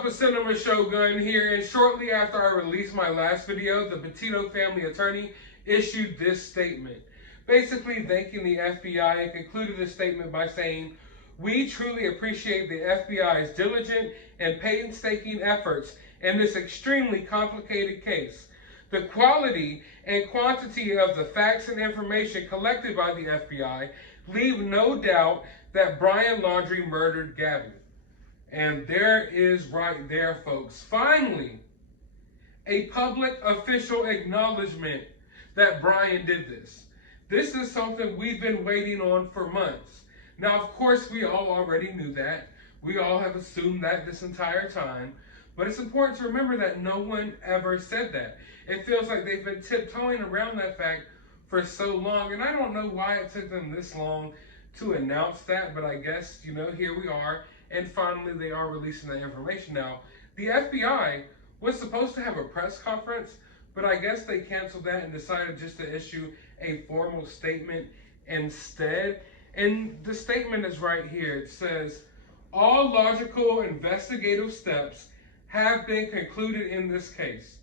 up, a Cinema Shogun here, and shortly after I released my last video, the Petito family attorney issued this statement, basically thanking the FBI, and concluded the statement by saying, "We truly appreciate the FBI's diligent and painstaking efforts in this extremely complicated case. The quality and quantity of the facts and information collected by the FBI leave no doubt that Brian Laundrie murdered Gabby." And there is right there, folks. Finally, a public official acknowledgement that Brian did this. This is something we've been waiting on for months. Now, of course, we all already knew that. We all have assumed that this entire time. But it's important to remember that no one ever said that. It feels like they've been tiptoeing around that fact for so long. And I don't know why it took them this long to announce that. But I guess, here we are. And finally, they are releasing that information now. The FBI was supposed to have a press conference, but I guess they canceled that and decided just to issue a formal statement instead. And the statement is right here. It says, "All logical investigative steps have been concluded in this case.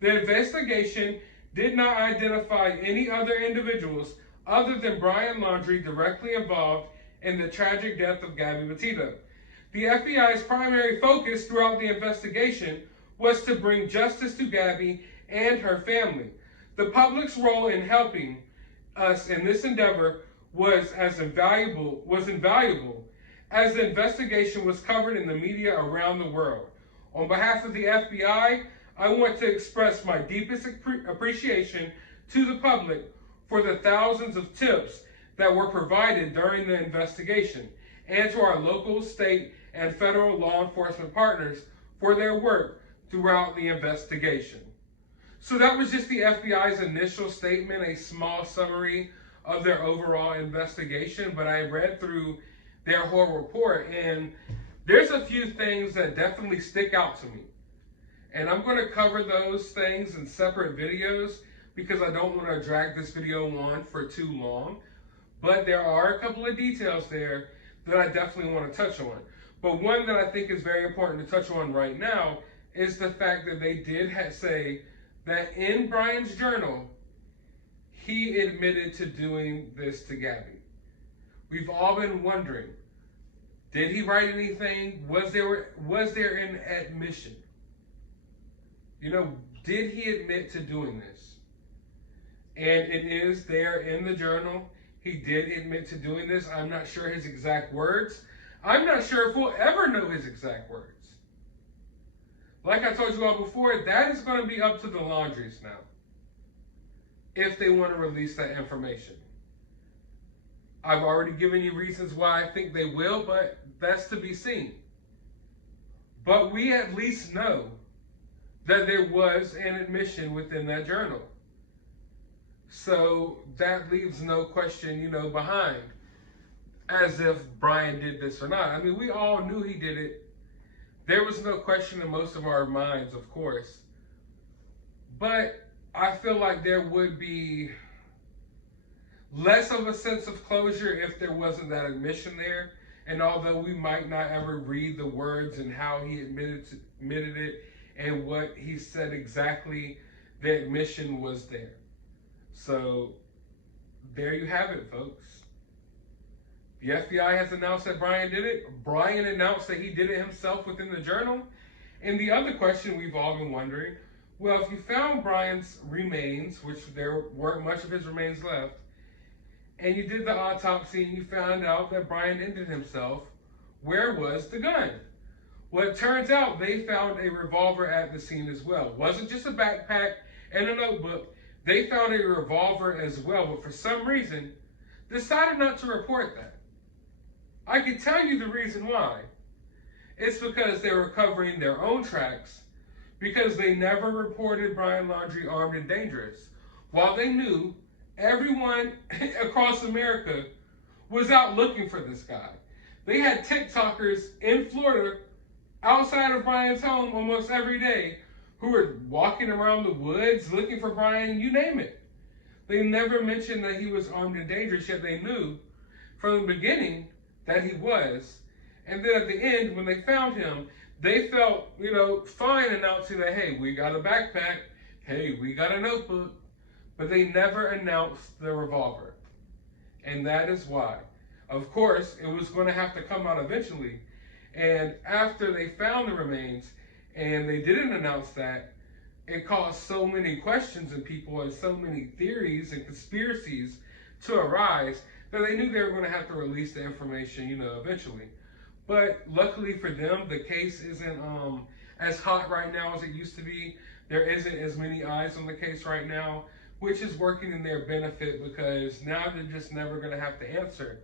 The investigation did not identify any other individuals other than Brian Laundrie directly involved in the tragic death of Gabby Petito. The FBI's primary focus throughout the investigation was to bring justice to Gabby and her family. The public's role in helping us in this endeavor was invaluable as the investigation was covered in the media around the world. On behalf of the FBI, I want to express my deepest appreciation to the public for the thousands of tips that were provided during the investigation, and to our local, state, and federal law enforcement partners for their work throughout the investigation." So that was just the FBI's initial statement, a small summary of their overall investigation. But I read through their whole report, and there's a few things that definitely stick out to me. And I'm going to cover those things in separate videos because I don't want to drag this video on for too long. But there are a couple of details there that I definitely want to touch on. But one that I think is very important to touch on right now is the fact that they did say that in Brian's journal, he admitted to doing this to Gabby. We've all been wondering, did he write anything? Was there an admission? Did he admit to doing this? And it is there in the journal. He did admit to doing this. I'm not sure his exact words. I'm not sure if we'll ever know his exact words. Like I told you all before, that is going to be up to the Laundries now, if they want to release that information. I've already given you reasons why I think they will, but that's to be seen. But we at least know that there was an admission within that journal. So that leaves no question, behind, as if Brian did this or not. I mean, we all knew he did it. There was no question in most of our minds, of course. But I feel like there would be less of a sense of closure if there wasn't that admission there. And although we might not ever read the words and how he admitted it and what he said exactly, the admission was there. So there you have it, folks. The FBI has announced that Brian did it. Brian announced that he did it himself within the journal. And the other question we've all been wondering, well, if you found Brian's remains, which there weren't much of his remains left, and you did the autopsy and you found out that Brian ended himself, where was the gun? Well, it turns out they found a revolver at the scene as well. It wasn't just a backpack and a notebook. They found a revolver as well, but for some reason, decided not to report that. I can tell you the reason why. It's because they were covering their own tracks, because they never reported Brian Laundrie armed and dangerous, while they knew everyone across America was out looking for this guy. They had TikTokers in Florida, outside of Brian's home almost every day, who were walking around the woods looking for Brian, you name it. They never mentioned that he was armed and dangerous, yet they knew from the beginning that he was. And then at the end, when they found him, they felt, fine announcing that, hey, we got a backpack, hey, we got a notebook, but they never announced the revolver. And that is why. Of course, it was going to have to come out eventually. And after they found the remains and they didn't announce that, it caused so many questions in people and so many theories and conspiracies to arise that they knew they were going to have to release the information, eventually. But luckily for them, the case isn't as hot right now as it used to be. There isn't as many eyes on the case right now, which is working in their benefit because now they're just never going to have to answer,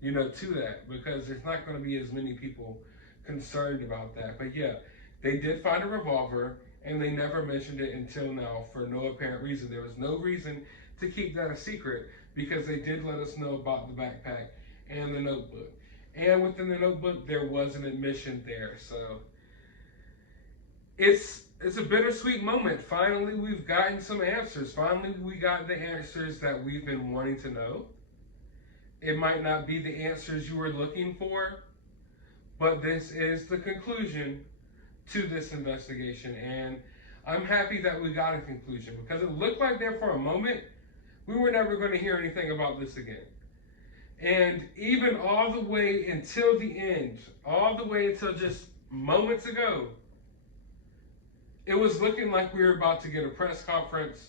to that, because there's not going to be as many people concerned about that. But yeah, they did find a revolver and they never mentioned it until now for no apparent reason. There was no reason to keep that a secret because they did let us know about the backpack and the notebook. And within the notebook, there was an admission there. So it's a bittersweet moment. Finally, we've gotten some answers. Finally, we got the answers that we've been wanting to know. It might not be the answers you were looking for, but this is the conclusion to this investigation. And I'm happy that we got a conclusion because it looked like there for a moment we were never going to hear anything about this again. And even all the way until the end, all the way until just moments ago, it was looking like we were about to get a press conference.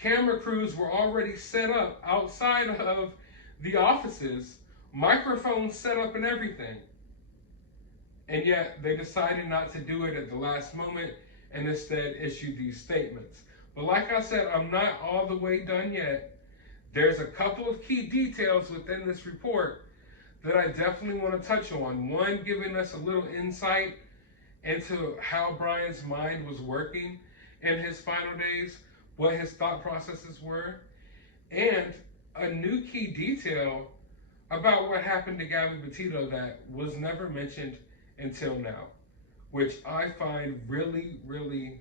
Camera crews were already set up outside of the offices, microphones set up and everything. And yet they decided not to do it at the last moment and instead issued these statements. But like I said, I'm not all the way done yet. There's a couple of key details within this report that I definitely want to touch on. One, giving us a little insight into how Brian's mind was working in his final days, what his thought processes were, and a new key detail about what happened to Gabby Petito that was never mentioned until now, which I find really, really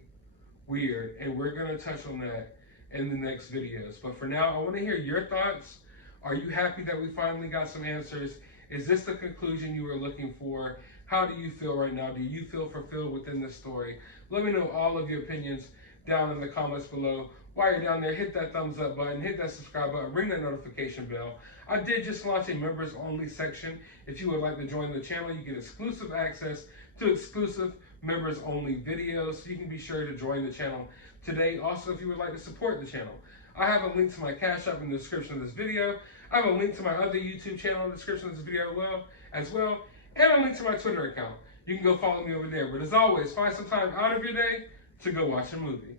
weird, and we're going to touch on that in the next videos. But for now, I want to hear your thoughts. Are you happy that we finally got some answers? Is this the conclusion you were looking for? How do you feel right now? Do you feel fulfilled within this story? Let me know all of your opinions down in the comments below. While you're down there, hit that thumbs up button, hit that subscribe button, ring that notification bell. I did just launch a members only section. If you would like to join the channel, you get exclusive access to exclusive members only videos. So you can be sure to join the channel today. Also, if you would like to support the channel, I have a link to my CashApp in the description of this video. I have a link to my other YouTube channel in the description of this video as well, and a link to my Twitter account. You can go follow me over there. But as always, find some time out of your day to go watch a movie.